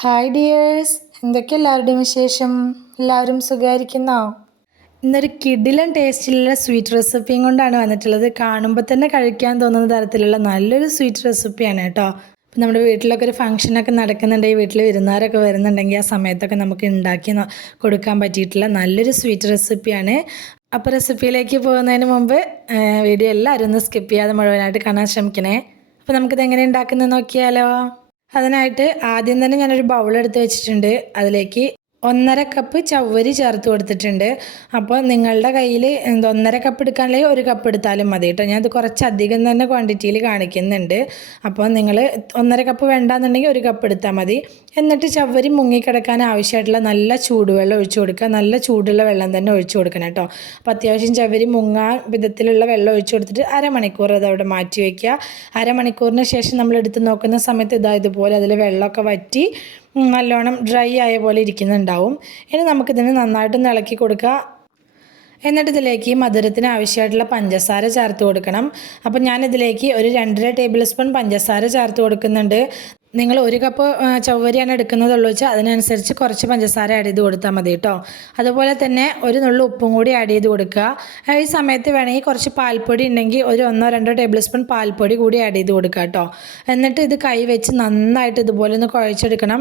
Hi dears എന്തൊക്കെ എല്ലാവരുടെയും വിശേഷം? എല്ലാവരും സുഖമായിരിക്കുന്നോ? ഇന്നൊരു കിഡിലൻ ടേസ്റ്റിലുള്ള സ്വീറ്റ് റെസിപ്പിയും കൊണ്ടാണ് വന്നിട്ടുള്ളത്. കാണുമ്പോൾ തന്നെ കഴിക്കാൻ തോന്നുന്ന തരത്തിലുള്ള നല്ലൊരു സ്വീറ്റ് റെസിപ്പിയാണ് കേട്ടോ. ഇപ്പം നമ്മുടെ വീട്ടിലൊക്കെ ഒരു ഫംഗ്ഷനൊക്കെ ഈ വീട്ടിൽ വിരുന്നുകാരൊക്കെ വരുന്നുണ്ടെങ്കിൽ ആ സമയത്തൊക്കെ നമുക്ക് ഉണ്ടാക്കി കൊടുക്കാൻ പറ്റിയിട്ടുള്ള നല്ലൊരു സ്വീറ്റ് റെസിപ്പിയാണ് അപ്പോൾ റെസിപ്പിയിലേക്ക് പോകുന്നതിന് മുമ്പ് വീഡിയോ എല്ലാവരും ഒന്ന് സ്കിപ്പ് ചെയ്യാതെ മുഴുവനായിട്ട് കാണാൻ ശ്രമിക്കണേ. അപ്പോൾ നമുക്കിത് എങ്ങനെ ഉണ്ടാക്കുന്നത് നോക്കിയാലോ? അതിനായിട്ട് ആദ്യം തന്നെ ഞാനൊരു ബൗൾ എടുത്ത് വെച്ചിട്ടുണ്ട്. അതിലേക്ക് ഒന്നര കപ്പ് ചവ്വരി ചേർത്ത് കൊടുത്തിട്ടുണ്ട്. അപ്പോൾ നിങ്ങളുടെ കയ്യിൽ എന്താ ഒന്നര കപ്പ് എടുക്കാനുള്ള ഒരു കപ്പ് എടുത്താലും മതി കേട്ടോ. ഞാനത് കുറച്ചധികം തന്നെ ക്വാണ്ടിറ്റിയിൽ കാണിക്കുന്നുണ്ട്. അപ്പോൾ നിങ്ങൾ ഒന്നര കപ്പ് വേണ്ടാന്നുണ്ടെങ്കിൽ ഒരു കപ്പ് എടുത്താൽ മതി. എന്നിട്ട് ചവ്വരി മുങ്ങിക്കിടക്കാൻ ആവശ്യമായിട്ടുള്ള നല്ല ചൂടുവെള്ളം ഒഴിച്ചു കൊടുക്കുക. നല്ല ചൂടുള്ള വെള്ളം തന്നെ ഒഴിച്ചു കൊടുക്കണം കേട്ടോ. അപ്പോൾ അത്യാവശ്യം ചവ്വരി മുങ്ങാൻ വിധത്തിലുള്ള വെള്ളം ഒഴിച്ചു കൊടുത്തിട്ട് അരമണിക്കൂർ അത് അവിടെ മാറ്റി വയ്ക്കുക. അരമണിക്കൂറിന് ശേഷം നമ്മൾ എടുത്ത് നോക്കുന്ന സമയത്ത് ഇതാ ഇതുപോലെ അതിൽ വെള്ളമൊക്കെ വറ്റി നല്ലോണം ഡ്രൈ ആയ പോലെ ഇരിക്കുന്നുണ്ടാവും. ഇനി നമുക്കിതിന് നന്നായിട്ട് ഇളക്കി കൊടുക്കുക എന്നിട്ട് ഇതിലേക്ക് മധുരത്തിന് ആവശ്യമായിട്ടുള്ള പഞ്ചസാര ചേർത്ത് കൊടുക്കണം. അപ്പം ഞാനിതിലേക്ക് ഒരു രണ്ടര ടേബിൾ സ്പൂൺ പഞ്ചസാര ചേർത്ത് കൊടുക്കുന്നുണ്ട്. നിങ്ങൾ ഒരു കപ്പ് ചവ്വരിയാണ് എടുക്കുന്നതുള്ളൂ വെച്ചാൽ അതിനനുസരിച്ച് കുറച്ച് പഞ്ചസാര ആഡ് ചെയ്ത് കൊടുത്താൽ മതി കേട്ടോ അതുപോലെ തന്നെ ഒരു നുള്ളു ഉപ്പും കൂടി ആഡ് ചെയ്ത് കൊടുക്കുക. ഈ സമയത്ത് വേണമെങ്കിൽ കുറച്ച് പാൽപ്പൊടി ഉണ്ടെങ്കിൽ ഒരു ഒന്നോ രണ്ടോ ടേബിൾ സ്പൂൺ പാൽപ്പൊടി കൂടി ആഡ് ചെയ്ത് കൊടുക്കുക കേട്ടോ എന്നിട്ട് ഇത് കൈ വെച്ച് നന്നായിട്ട് ഇതുപോലെ ഒന്ന് കുഴച്ചെടുക്കണം.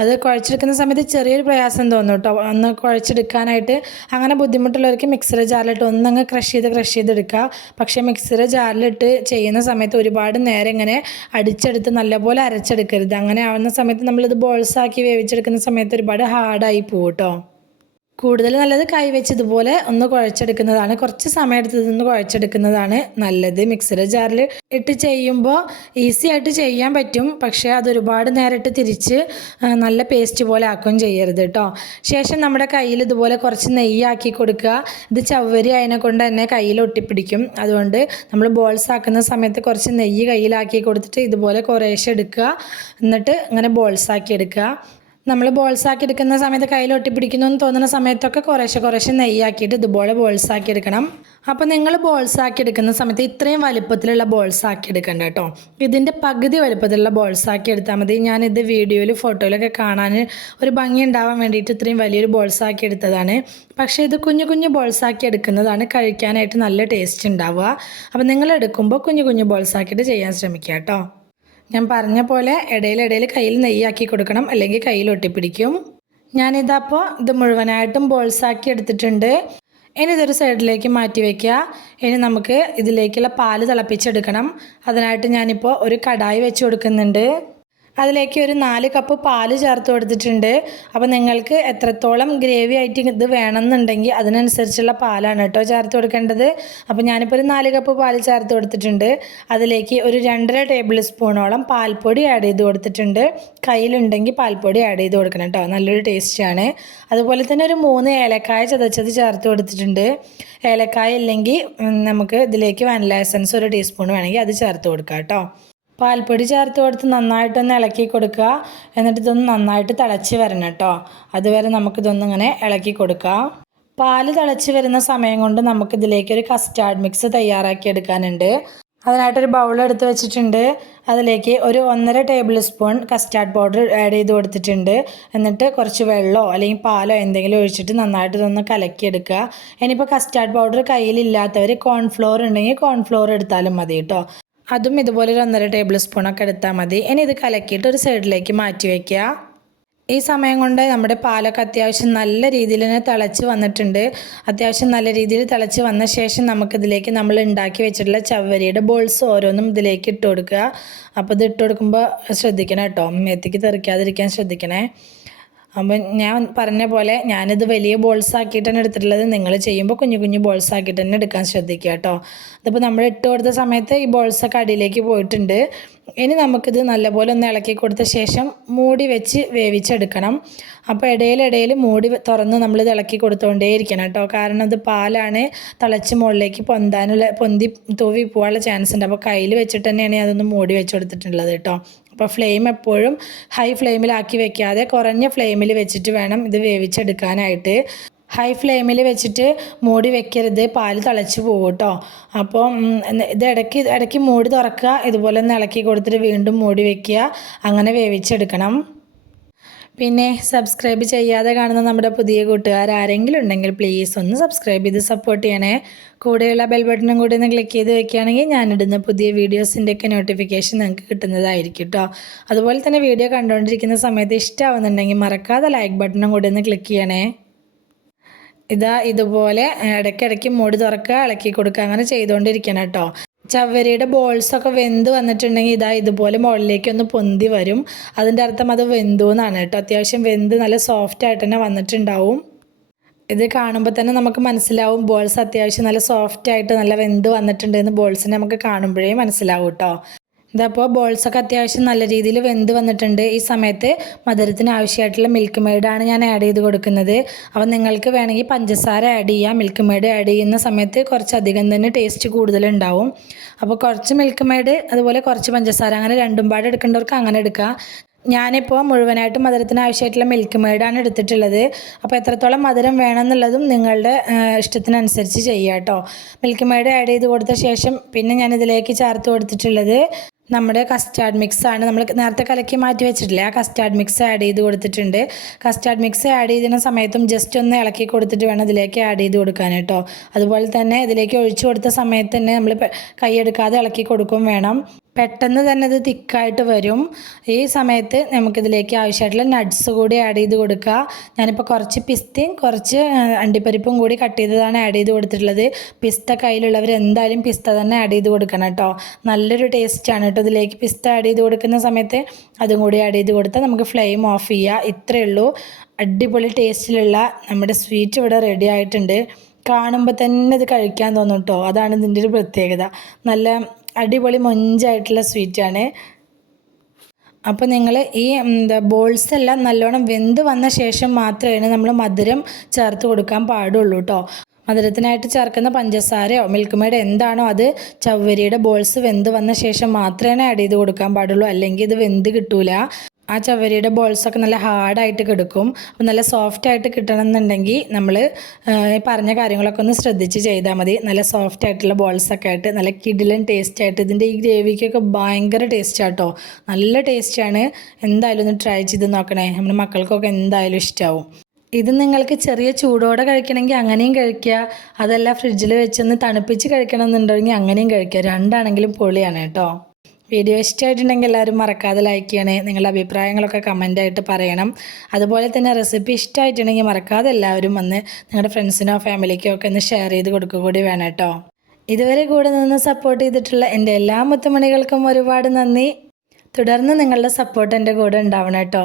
അത് കുഴച്ചെടുക്കുന്ന സമയത്ത് ചെറിയൊരു പ്രയാസം തോന്നും കേട്ടോ ഒന്ന് കുഴച്ചെടുക്കാനായിട്ട് അങ്ങനെ ബുദ്ധിമുട്ടുള്ളവർക്ക് മിക്സർ ജാറിലിട്ട് ഒന്നങ്ങ് ക്രഷ് ചെയ്ത് ക്രഷ് ചെയ്തെടുക്കുക. പക്ഷേ മിക്സർ ജാറിലിട്ട് ചെയ്യുന്ന സമയത്ത് ഒരുപാട് നേരം ഇങ്ങനെ അടിച്ചെടുത്ത് നല്ലപോലെ അരച്ചെടുക്കരുത് അങ്ങനെ ആവുന്ന സമയത്ത് നമ്മളിത് ബോൾസാക്കി വേവിച്ചെടുക്കുന്ന സമയത്ത് ഒരുപാട് ഹാർഡായി പോകും കേട്ടോ കൂടുതൽ നല്ലത് കൈ വെച്ച് ഇതുപോലെ ഒന്ന് കുഴച്ചെടുക്കുന്നതാണ്. കുറച്ച് സമയം എടുത്തത് ഒന്ന് കുഴച്ചെടുക്കുന്നതാണ് നല്ലത്. മിക്സിയുടെ ജാറിൽ ഇട്ട് ചെയ്യുമ്പോൾ ഈസി ആയിട്ട് ചെയ്യാൻ പറ്റും. പക്ഷേ അത് ഒരുപാട് നേരം ഇട്ട് തിരിച്ച് നല്ല പേസ്റ്റ് പോലെ ആക്കുകയും ചെയ്യരുത് കേട്ടോ. ശേഷം നമ്മുടെ കയ്യിൽ ഇതുപോലെ കുറച്ച് നെയ്യാക്കി കൊടുക്കുക. ഇത് ചവ്വരി അതിനെ കൊണ്ട് തന്നെ കയ്യിൽ ഒട്ടിപ്പിടിക്കും. അതുകൊണ്ട് നമ്മൾ ബോൾസ് ആക്കുന്ന സമയത്ത് കുറച്ച് നെയ്യ് കയ്യിലാക്കി കൊടുത്തിട്ട് ഇതുപോലെ കുറേശ്ശെ എടുക്കുക. എന്നിട്ട് അങ്ങനെ ബോൾസ് ആക്കി എടുക്കുക. നമ്മൾ ബോൾസ് ആക്കി എടുക്കുന്ന സമയത്ത് കയ്യിൽ ഒട്ടിപ്പിടിക്കുന്നു എന്ന് തോന്നുന്ന സമയത്തൊക്കെ കുറേശ്ശെ കുറേശ്ശെ നെയ്യാക്കിയിട്ട് ഇതുപോലെ ബോൾസ് ആക്കി എടുക്കണം. അപ്പോൾ നിങ്ങൾ ബോൾസ് ആക്കി എടുക്കുന്ന സമയത്ത് ഇത്രയും വലുപ്പത്തിലുള്ള ബോൾസ് ആക്കി എടുക്കണ്ട കേട്ടോ. ഇതിന്റെ പകുതി വലുപ്പത്തിലുള്ള ബോൾസ് ആക്കി എടുത്താൽ മതി. ഞാനിത് വീഡിയോയിൽ ഫോട്ടോയിലൊക്കെ കാണാൻ ഒരു ഭംഗി ഉണ്ടാവാൻ വേണ്ടിയിട്ട് ഇത്രയും വലിയൊരു ബോൾസ് ആക്കി എടുത്തതാണ്. പക്ഷേ ഇത് കുഞ്ഞു കുഞ്ഞു ബോൾസ് ആക്കി എടുക്കുന്നതാണ് കഴിക്കാനായിട്ട് നല്ല ടേസ്റ്റ് ഉണ്ടാവുക. അപ്പോൾ നിങ്ങൾ എടുക്കുമ്പോൾ കുഞ്ഞു കുഞ്ഞു ബോൾസ് ആക്കിയിട്ട് ചെയ്യാൻ ശ്രമിക്കുക കേട്ടോ. ഞാൻ പറഞ്ഞ പോലെ ഇടയിലിടയിൽ കയ്യിൽ നെയ്യാക്കി കൊടുക്കണം അല്ലെങ്കിൽ കയ്യിൽ ഒട്ടിപ്പിടിക്കും. ഞാനിതപ്പോൾ ഇത് മുഴുവനായിട്ടും ബോൾസാക്കി എടുത്തിട്ടുണ്ട്. ഇനി ഇതൊരു സൈഡിലേക്ക് മാറ്റി വയ്ക്കുക ഇനി നമുക്ക് ഇതിലേക്കുള്ള പാൽ തിളപ്പിച്ചെടുക്കണം. അതിനായിട്ട് ഞാനിപ്പോൾ ഒരു കടായി വെച്ച് കൊടുക്കുന്നുണ്ട്. അതിലേക്ക് ഒരു നാല് കപ്പ് പാൽ ചേർത്ത് കൊടുത്തിട്ടുണ്ട്. അപ്പോൾ നിങ്ങൾക്ക് എത്രത്തോളം ഗ്രേവി ആയിട്ട് ഇത് വേണമെന്നുണ്ടെങ്കിൽ അതിനനുസരിച്ചുള്ള പാലാണ് കേട്ടോ ചേർത്ത് കൊടുക്കേണ്ടത്. അപ്പോൾ ഞാനിപ്പോൾ ഒരു നാല് കപ്പ് പാൽ ചേർത്ത് കൊടുത്തിട്ടുണ്ട്. അതിലേക്ക് ഒരു രണ്ടര ടേബിൾ സ്പൂണോളം പാൽപ്പൊടി ആഡ് ചെയ്ത് കൊടുത്തിട്ടുണ്ട്. കയ്യിലുണ്ടെങ്കിൽ പാൽപ്പൊടി ആഡ് ചെയ്ത് കൊടുക്കണം കേട്ടോ. നല്ലൊരു ടേസ്റ്റാണ് അതുപോലെ തന്നെ ഒരു മൂന്ന് ഏലക്കായ ചതച്ചത് ചേർത്ത് കൊടുത്തിട്ടുണ്ട്. ഏലക്കായ ഇല്ലെങ്കിൽ നമുക്ക് ഇതിലേക്ക് വാനില എസൻസ് ഒരു ടീസ്പൂൺ വേണമെങ്കിൽ അത് ചേർത്ത് കൊടുക്കാം കേട്ടോ. പാൽപ്പൊടി ചേർത്ത് കൊടുത്ത് നന്നായിട്ടൊന്ന് ഇളക്കി കൊടുക്കുക. എന്നിട്ട് ഇതൊന്ന് നന്നായിട്ട് തിളച്ച് വരണം കേട്ടോ. അതുവരെ നമുക്കിതൊന്ന് ഇങ്ങനെ ഇളക്കി കൊടുക്കുക പാൽ തിളച്ച് വരുന്ന സമയം കൊണ്ട് നമുക്കിതിലേക്ക് ഒരു കസ്റ്റാർഡ് മിക്സ് തയ്യാറാക്കി എടുക്കാനുണ്ട്. അതിനായിട്ടൊരു ബൗൾ എടുത്ത് വെച്ചിട്ടുണ്ട്. അതിലേക്ക് ഒരു ഒന്നര tablespoon custard powder add ചെയ്ത് കൊടുത്തിട്ടുണ്ട്. എന്നിട്ട് കുറച്ച് വെള്ളമോ അല്ലെങ്കിൽ പാലോ എന്തെങ്കിലും ഒഴിച്ചിട്ട് നന്നായിട്ട് ഇതൊന്ന് കലക്കിയെടുക്കുക ഇനിയിപ്പോൾ കസ്റ്റാർഡ് പൗഡർ കയ്യിലില്ലാത്തവർ കോൺഫ്ലോർ ഉണ്ടെങ്കിൽ കോൺഫ്ലോർ എടുത്താലും മതി കേട്ടോ. അതും ഇതുപോലെ ഒരു ഒന്നര ടേബിൾ സ്പൂണൊക്കെ എടുത്താൽ മതി. ഇനി ഇത് കലക്കിയിട്ട് ഒരു സൈഡിലേക്ക് മാറ്റി വയ്ക്കുക. ഈ സമയം കൊണ്ട് നമ്മുടെ പാലൊക്കെ അത്യാവശ്യം നല്ല രീതിയിൽ തന്നെ തിളച്ച് വന്നിട്ടുണ്ട്. അത്യാവശ്യം നല്ല രീതിയിൽ തിളച്ച് വന്ന ശേഷം നമുക്കിതിലേക്ക് നമ്മൾ ഉണ്ടാക്കി വെച്ചിട്ടുള്ള ചവ്വരിയുടെ ബോൾസ് ഓരോന്നും ഇതിലേക്ക് ഇട്ട് കൊടുക്കുക. അപ്പോൾ ഇത് ഇട്ട് കൊടുക്കുമ്പോൾ ശ്രദ്ധിക്കണം കേട്ടോ. മേത്തേക്ക് തെറിക്കാതിരിക്കാൻ ശ്രദ്ധിക്കണേ. അപ്പം ഞാൻ പറഞ്ഞ പോലെ ഞാനിത് വലിയ ബോൾസ് ആക്കിയിട്ടാണ് എടുത്തിട്ടുള്ളത്. നിങ്ങൾ ചെയ്യുമ്പോൾ കുഞ്ഞു കുഞ്ഞു ബോൾസ് ആക്കിയിട്ട് തന്നെ എടുക്കാൻ ശ്രദ്ധിക്കുക കേട്ടോ. അതിപ്പോൾ നമ്മൾ ഇട്ട് കൊടുത്ത സമയത്ത് ഈ ബോൾസൊക്കെ അടിയിലേക്ക് പോയിട്ടുണ്ട്. ഇനി നമുക്കിത് നല്ലപോലെ ഒന്ന് ഇളക്കി കൊടുത്ത ശേഷം മൂടി വെച്ച് വേവിച്ചെടുക്കണം. അപ്പോൾ ഇടയിലിടയിൽ മൂടി തുറന്ന് നമ്മൾ ഇത് ഇളക്കി കൊടുത്തുകൊണ്ടേയിരിക്കണം കേട്ടോ. കാരണം ഇത് പാലാണ് തിളച്ച് മുകളിലേക്ക് പൊന്താനുള്ള പൊന്തി തൂവി പോകാനുള്ള ചാൻസ് ഉണ്ട്. അപ്പോൾ കയ്യിൽ വെച്ചിട്ട് തന്നെയാണ് അതൊന്ന് മൂടി വെച്ച് കൊടുത്തിട്ടുള്ളത് കേട്ടോ. അപ്പോൾ ഫ്ലെയിം എപ്പോഴും ഹൈ ഫ്ലെയിമിലാക്കി വെക്കാതെ കുറഞ്ഞ ഫ്ലെയിമിൽ വെച്ചിട്ട് വേണം ഇത് വേവിച്ചെടുക്കാനായിട്ട്. ഹൈ ഫ്ലെയിമിൽ വെച്ചിട്ട് മൂടി വെക്കരുത്. പാൽ തിളച്ച് പോകും കേട്ടോ അപ്പോൾ ഇത് ഇടയ്ക്ക് ഇടയ്ക്ക് മൂടി തുറക്കുക. ഇതുപോലെ ഒന്ന് ഇളക്കി കൊടുത്തിട്ട് വീണ്ടും മൂടി വെക്കുക. അങ്ങനെ വേവിച്ചെടുക്കണം. പിന്നെ സബ്സ്ക്രൈബ് ചെയ്യാതെ കാണുന്ന നമ്മുടെ പുതിയ കൂട്ടുകാർ ആരെങ്കിലും ഉണ്ടെങ്കിൽ പ്ലീസ് ഒന്ന് സബ്സ്ക്രൈബ് ചെയ്ത് സപ്പോർട്ട് ചെയ്യണേ. കൂടെയുള്ള ബെൽ ബട്ടണും കൂടി ഒന്ന് ക്ലിക്ക് ചെയ്ത് വെക്കുകയാണെങ്കിൽ ഞാനിടുന്ന പുതിയ വീഡിയോസിന്റെയൊക്കെ നോട്ടിഫിക്കേഷൻ നിങ്ങൾക്ക് കിട്ടുന്നതായിരിക്കും കേട്ടോ അതുപോലെ തന്നെ വീഡിയോ കണ്ടുകൊണ്ടിരിക്കുന്ന സമയത്ത് ഇഷ്ടമാവുന്നുണ്ടെങ്കിൽ മറക്കാതെ ലൈക്ക് ബട്ടണും കൂടി ഒന്ന് ക്ലിക്ക് ചെയ്യണേ. ഇതാ ഇതുപോലെ ഇടയ്ക്കിടയ്ക്ക് മൂടി തുറക്കുക ഇളക്കി കൊടുക്കുക അങ്ങനെ ചെയ്തുകൊണ്ടിരിക്കണം കേട്ടോ ചവ്വരിയുടെ ബോൾസൊക്കെ വെന്ത് വന്നിട്ടുണ്ടെങ്കിൽ ഇതാ ഇതുപോലെ മുകളിലേക്ക് ഒന്ന് പൊന്തി വരും. അതിന്റെ അർത്ഥം അത് വെന്തു എന്നാണ് കേട്ടോ. അത്യാവശ്യം വെന്ത് നല്ല സോഫ്റ്റ് ആയിട്ട് തന്നെ വന്നിട്ടുണ്ടാവും. ഇത് കാണുമ്പോൾ തന്നെ നമുക്ക് മനസ്സിലാവും ബോൾസ് അത്യാവശ്യം നല്ല സോഫ്റ്റ് ആയിട്ട് നല്ല വെന്ത് വന്നിട്ടുണ്ടെന്ന് ബോൾസിനെ നമുക്ക് കാണുമ്പോഴേ മനസ്സിലാവും കേട്ടോ. ഇതപ്പോൾ ബോൾസൊക്കെ അത്യാവശ്യം നല്ല രീതിയിൽ വെന്ത് വന്നിട്ടുണ്ട്. ഈ സമയത്ത് മധുരത്തിന് ആവശ്യമായിട്ടുള്ള മിൽക്ക് മെയ്ഡാണ് ഞാൻ ആഡ് ചെയ്ത് കൊടുക്കുന്നത്. അപ്പോൾ നിങ്ങൾക്ക് വേണമെങ്കിൽ പഞ്ചസാര ആഡ് ചെയ്യാം. മിൽക്ക് മെയ്ഡ് ആഡ് ചെയ്യുന്ന സമയത്ത് കുറച്ചധികം തന്നെ ടേസ്റ്റ് കൂടുതലുണ്ടാവും അപ്പോൾ കുറച്ച് മിൽക്ക് മെയ്ഡ് അതുപോലെ കുറച്ച് പഞ്ചസാര അങ്ങനെ രണ്ടും പാടെ എടുക്കേണ്ടവർക്ക് അങ്ങനെ എടുക്കാം. ഞാനിപ്പോൾ മുഴുവനായിട്ട് മധുരത്തിന് ആവശ്യമായിട്ടുള്ള മിൽക്ക് മെയ്ഡാണ് എടുത്തിട്ടുള്ളത്. അപ്പോൾ എത്രത്തോളം മധുരം വേണമെന്നുള്ളതും നിങ്ങളുടെ ഇഷ്ടത്തിനനുസരിച്ച് ചെയ്യുക കേട്ടോ മിൽക്ക് മെയ്ഡ് ആഡ് ചെയ്ത് കൊടുത്ത ശേഷം പിന്നെ ഞാനിതിലേക്ക് ചേർത്ത് കൊടുത്തിട്ടുള്ളത് നമ്മുടെ കസ്റ്റാർഡ് മിക്സ് ആണ്. നമ്മൾ നേരത്തെ കലക്കി മാറ്റി വെച്ചിട്ടില്ല? ആ കസ്റ്റാർഡ് മിക്സ് ആഡ് ചെയ്ത് കൊടുത്തിട്ടുണ്ട്. കസ്റ്റാർഡ് മിക്സ് ആഡ് ചെയ്യുന്ന സമയത്തും ജസ്റ്റ് ഒന്ന് ഇളക്കി കൊടുത്തിട്ട് വേണം ഇതിലേക്ക് ആഡ് ചെയ്ത് കൊടുക്കാൻ കേട്ടോ. അതുപോലെ തന്നെ ഇതിലേക്ക് ഒഴിച്ചു കൊടുത്ത സമയത്ത് തന്നെ നമ്മൾ കൈയെടുക്കാതെ ഇളക്കി കൊടുക്കും വേണം. പെട്ടെന്ന് തന്നെ ഇത് തിക്കായിട്ട് വരും. ഈ സമയത്ത് നമുക്കിതിലേക്ക് ആവശ്യമായിട്ടുള്ള നട്ട്സ് കൂടി ആഡ് ചെയ്ത് കൊടുക്കുക. ഞാനിപ്പോൾ കുറച്ച് പിസ്തയും കുറച്ച് അണ്ടിപ്പരിപ്പും കൂടി കട്ട് ചെയ്തതാണ് ആഡ് ചെയ്ത് കൊടുത്തിട്ടുള്ളത്. പിസ്ത കയ്യിലുള്ളവർ എന്തായാലും പിസ്ത തന്നെ ആഡ് ചെയ്ത് കൊടുക്കണം കേട്ടോ. നല്ലൊരു ടേസ്റ്റാണ് കേട്ടോ ഇതിലേക്ക് പിസ്ത ആഡ് ചെയ്ത് കൊടുക്കുന്ന സമയത്ത് അതും കൂടി ആഡ് ചെയ്ത് കൊടുത്താൽ നമുക്ക് ഫ്ലെയിം ഓഫ് ചെയ്യുക ഇത്രയേ ഉള്ളൂ. അടിപൊളി ടേസ്റ്റിലുള്ള നമ്മുടെ സ്വീറ്റ് ഇവിടെ റെഡി ആയിട്ടുണ്ട്. കാണുമ്പോൾ തന്നെ ഇത് കഴിക്കാൻ തോന്നും കേട്ടോ അതാണ് ഇതിന്റെ ഒരു പ്രത്യേകത. നല്ല അടിപൊളി മൊഞ്ചായിട്ടുള്ള സ്വീറ്റാണ് അപ്പോൾ നിങ്ങൾ ഈ എന്താ ബോൾസ് എല്ലാം നല്ലോണം വെന്ത് വന്ന ശേഷം മാത്രമേ നമ്മൾ മധുരം ചേർത്ത് കൊടുക്കാൻ പാടുള്ളൂ കേട്ടോ മധുരത്തിനായിട്ട് ചേർക്കുന്ന പഞ്ചസാരയോ മിൽക്ക് മെയ്ഡ് എന്താണോ അത് ചവ്വരിയുടെ ബോൾസ് വെന്ത് വന്ന ശേഷം മാത്രമേ ആഡ് ചെയ്ത് കൊടുക്കാൻ പാടുള്ളൂ. അല്ലെങ്കിൽ ഇത് വെന്ത് കിട്ടൂല. ആ ചവരിയുടെ ബോൾസൊക്കെ നല്ല ഹാർഡായിട്ട് കിടക്കും. അപ്പം നല്ല സോഫ്റ്റ് ആയിട്ട് കിട്ടണം എന്നുണ്ടെങ്കിൽ നമ്മൾ പറഞ്ഞ കാര്യങ്ങളൊക്കെ ഒന്ന് ശ്രദ്ധിച്ച് ചെയ്താൽ മതി. നല്ല സോഫ്റ്റ് ആയിട്ടുള്ള ബോൾസൊക്കെ ആയിട്ട് നല്ല കിഡിലൻ ടേസ്റ്റ് ആയിട്ട്. ഇതിന്റെ ഈ ഗ്രേവിക്കൊക്കെ ഭയങ്കര ടേസ്റ്റ് ആട്ടോ നല്ല ടേസ്റ്റാണ് എന്തായാലും ഒന്ന് ട്രൈ ചെയ്ത് നോക്കണേ. നമ്മുടെ മക്കൾക്കൊക്കെ എന്തായാലും ഇഷ്ടമാവും ഇത് നിങ്ങൾക്ക് ചെറിയ ചൂടോടെ കഴിക്കണമെങ്കിൽ അങ്ങനെയും കഴിക്കുക. അതല്ല ഫ്രിഡ്ജിൽ വെച്ചൊന്ന് തണുപ്പിച്ച് കഴിക്കണം എന്നുണ്ടെങ്കിൽ അങ്ങനെയും കഴിക്കുക. രണ്ടാണെങ്കിലും പൊളിയാണ് കേട്ടോ. വീഡിയോ ഇഷ്ടമായിട്ടുണ്ടെങ്കിൽ എല്ലാവരും മറക്കാതെ ലൈക്ക് ചെയ്യണേ. നിങ്ങളുടെ അഭിപ്രായങ്ങളൊക്കെ കമന്റായിട്ട് പറയണം. അതുപോലെ തന്നെ റെസിപ്പി ഇഷ്ടമായിട്ടുണ്ടെങ്കിൽ മറക്കാതെ എല്ലാവരും വന്ന് നിങ്ങളുടെ ഫ്രണ്ട്സിനോ ഫാമിലിക്കോ ഒക്കെ ഒന്ന് ഷെയർ ചെയ്ത് കൊടുക്കുക കൂടി വേണം കേട്ടോ. ഇതുവരെ കൂടെ നിന്ന് സപ്പോർട്ട് ചെയ്തിട്ടുള്ള എന്റെ എല്ലാ മുത്തുമണികൾക്കും ഒരുപാട് നന്ദി. തുടർന്ന് നിങ്ങളുടെ സപ്പോർട്ട് എന്റെ കൂടെ ഉണ്ടാവണം കേട്ടോ.